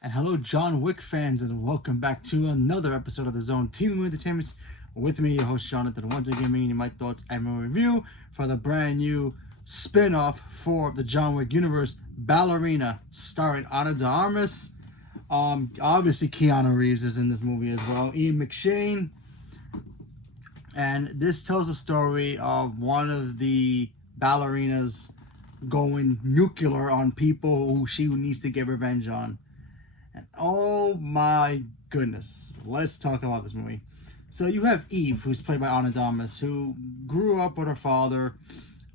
And hello, John Wick fans, and welcome back to another episode of the Zone TV Entertainment. With me, your host Jonathan, once again bringing you my thoughts and my review for the brand new spin-off for the John Wick universe, Ballerina, starring Ana de Armas. Obviously Keanu Reeves is in this movie as well. Ian McShane, and this tells the story of one of the ballerinas going nuclear on people who she needs to get revenge on. And oh my goodness, let's talk about this movie. So you have Eve, who's played by Ana de Armas, who grew up with her father,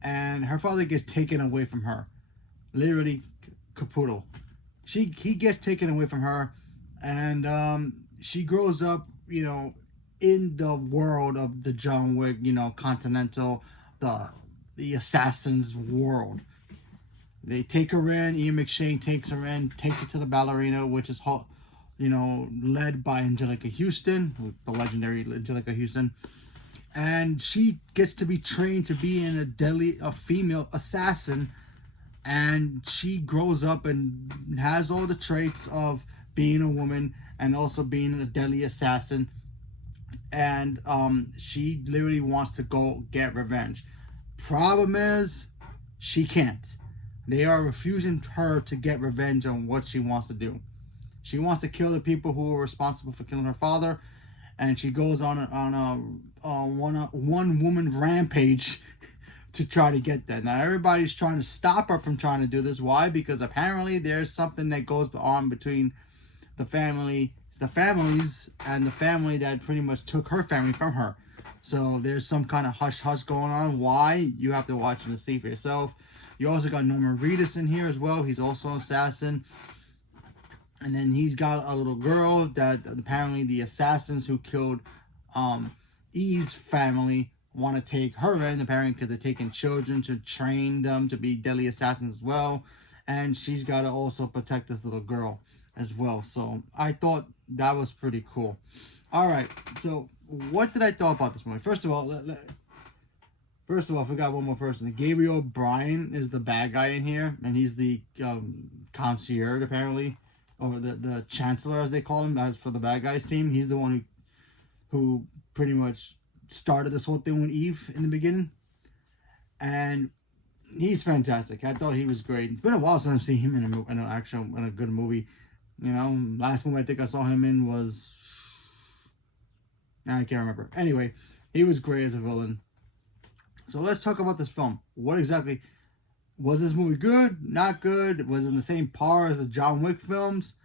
and her father gets taken away from her, literally capoodle. He gets taken away from her, and she grows up, in the world of the John Wick, Continental, the assassins world. They take her in. Ian McShane takes her in, takes her to the ballerina, which is, led by Angelica Houston, the legendary Angelica Houston. And she gets to be trained to be a female assassin. And she grows up and has all the traits of being a woman and also being a deadly assassin. And she literally wants to go get revenge. Problem is, she can't. They are refusing her to get revenge on what she wants to do. She wants to kill the people who are responsible for killing her father, and she goes on a one woman rampage to try to get that. Now everybody's trying to stop her from trying to do this. Why? Because apparently there's something that goes on between the families, and the family that pretty much took her family from her. So there's some kind of hush going on. Why? You have to watch it and see for yourself. You also got Norman Reedus in here as well. He's also an assassin. And then he's got a little girl that apparently the assassins who killed Eve's family want to take her in, apparently because they're taking children to train them to be deadly assassins as well. And she's got to also protect this little girl as well. So I thought that was pretty cool. All right, so what did I thought about this movie? First of all, I forgot one more person. Gabriel Bryan is the bad guy in here, and he's the concierge, apparently, or the chancellor, as they call him, as for the bad guys team. He's the one who pretty much started this whole thing with Eve in the beginning, and he's fantastic. I thought he was great. It's been a while since I've seen him in a good movie. Last movie I think I saw him in was, I can't remember. Anyway, he was great as a villain. So let's talk about this film. What exactly was this movie? Good? Not good? Was it in the same par as the John Wick films?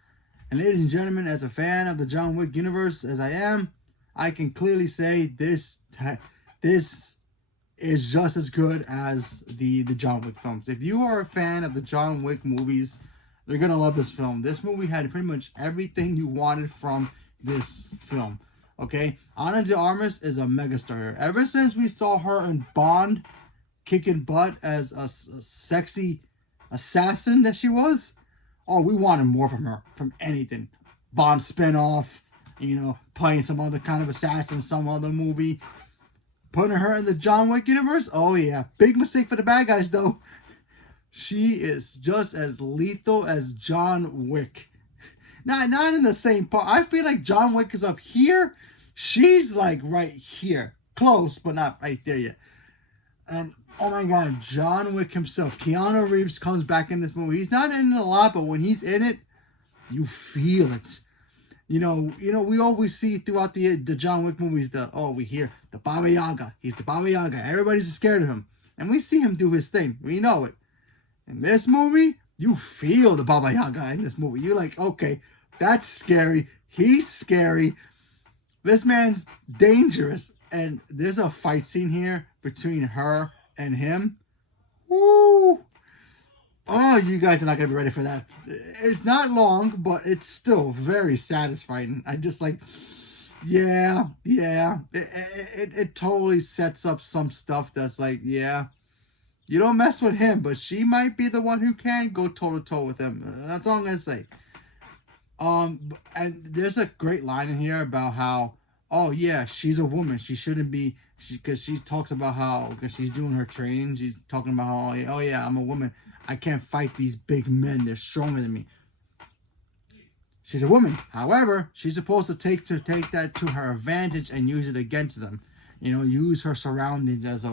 And ladies and gentlemen, as a fan of the John Wick universe as I am, I can clearly say this is just as good as the John Wick films. If you are a fan of the John Wick movies, you're gonna love this film. This movie had pretty much everything you wanted from this film. Okay, Ana de Armas is a megastar. Ever since we saw her in Bond, kicking butt as a sexy assassin that she was, we wanted more from her, from anything. Bond spinoff, playing some other kind of assassin, some other movie. Putting her in the John Wick universe, oh yeah. Big mistake for the bad guys though. She is just as lethal as John Wick. Not in the same part. I feel like John Wick is up here. She's like right here. Close, but not right there yet. And oh my god, John Wick himself. Keanu Reeves comes back in this movie. He's not in it a lot, but when he's in it, you feel it. We always see throughout the John Wick movies we hear the Baba Yaga. He's the Baba Yaga. Everybody's scared of him. And we see him do his thing. We know it. In this movie, you feel the Baba Yaga in this movie. You're like, okay, that's scary. He's scary. This man's dangerous. And there's a fight scene here between her and him. Woo! Oh, you guys are not going to be ready for that. It's not long, but it's still very satisfying. I just like, yeah. It totally sets up some stuff that's like, yeah. You don't mess with him, but she might be the one who can go toe-to-toe with him. That's all I'm going to say. And there's a great line in here about how, oh yeah, she's a woman. She shouldn't be, because she talks about how, because she's doing her training, she's talking about how, oh yeah, I'm a woman. I can't fight these big men. They're stronger than me. she's a woman. However, she's supposed to take that to her advantage and use it against them. You know, use her surroundings as a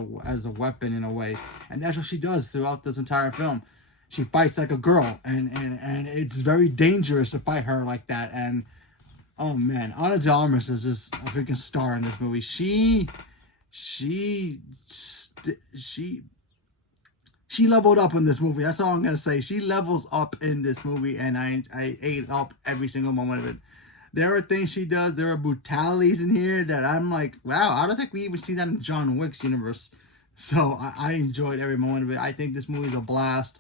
weapon in a way, and that's what she does throughout this entire film. She fights like a girl, and it's very dangerous to fight her like that. And oh man, Ana de Armas is just a freaking star in this movie. She leveled up in this movie. That's all I'm gonna say. She levels up in this movie, and I ate up every single moment of it. There are things she does. There are brutalities in here that I'm like, wow, I don't think we even see that in John Wick's universe. So I enjoyed every moment of it. I think this movie is a blast.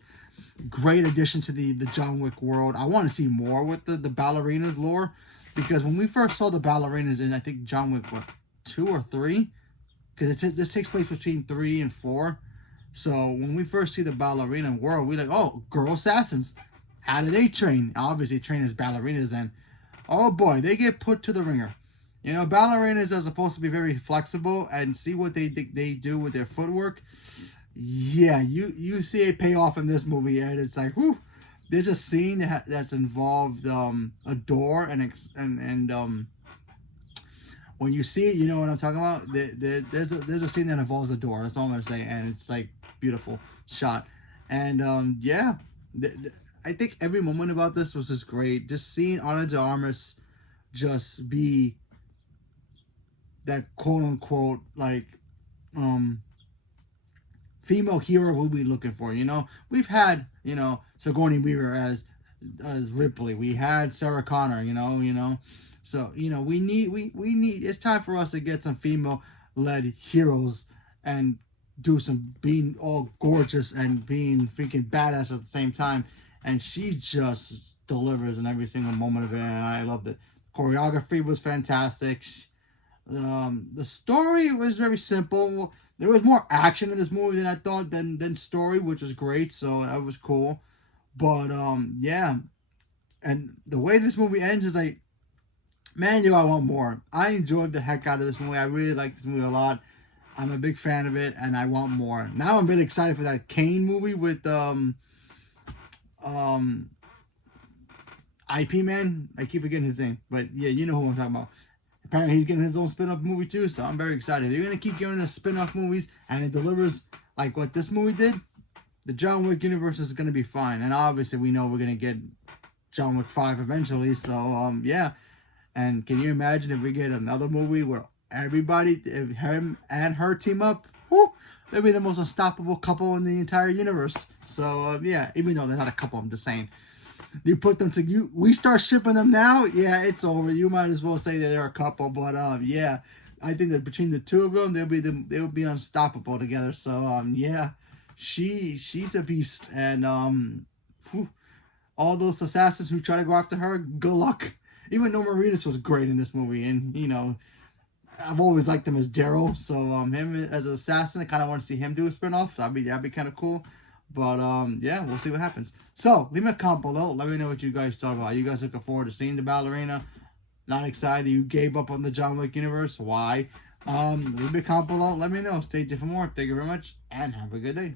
Great addition to the John Wick world. I want to see more with the ballerinas lore, because when we first saw the ballerinas in, I think, John Wick, what, 2 or 3? Because this takes place between 3 and 4. So when we first see the ballerina world, we're like, oh, girl assassins. How do they train? Obviously train as ballerinas, and oh boy, they get put to the ringer. You know, ballerinas are supposed to be very flexible, and see what they do with their footwork. Yeah, you see a payoff in this movie, and it's like, whew. There's a scene that's involved a door, and when you see it, you know what I'm talking about. There's a scene that involves a door. That's all I'm gonna say, and it's like beautiful shot. And yeah, I think every moment about this was just great. Just seeing Ana de Armas just be that quote unquote like female hero we'll be looking for. You know, we've had, you know, Sigourney Weaver as Ripley. We had Sarah Connor. You know. So, you know, we need, it's time for us to get some female-led heroes and do some being all gorgeous and being freaking badass at the same time. And she just delivers in every single moment of it, and I loved it. Choreography was fantastic. The story was very simple. There was more action in this movie than I thought than story, which was great, so that was cool. But, yeah. And the way this movie ends is like, man, do I want more. I enjoyed the heck out of this movie. I really like this movie a lot. I'm a big fan of it, and I want more. Now I'm really excited for that Kane movie with IP Man. I keep forgetting his name, but yeah, you know who I'm talking about. Apparently he's getting his own spin-off movie too, so I'm very excited. They're gonna keep giving us spin-off movies, and it delivers like what this movie did. The John Wick universe is gonna be fine, and obviously we know we're gonna get John Wick 5 eventually. So yeah. And can you imagine if we get another movie where everybody, if him and her team up, whoo, they'll be the most unstoppable couple in the entire universe. So, yeah, even though they're not a couple, I'm just saying. You put them to, we start shipping them now, yeah, it's over. You might as well say that they're a couple. But, yeah, I think that between the two of them, they'll be unstoppable together. So, yeah, she's a beast. And, all those assassins who try to go after her, good luck. Even Norman Reedus was great in this movie, and you know, I've always liked him as Daryl. So him as an assassin, I kind of want to see him do a spinoff. That'd be kind of cool. But yeah, we'll see what happens. So leave me a comment below. Let me know what you guys thought about. Are you guys looking forward to seeing the ballerina? Not excited? You gave up on the John Wick universe? Why? Leave me a comment below. Let me know. Stay tuned for more. Thank you very much, and have a good day.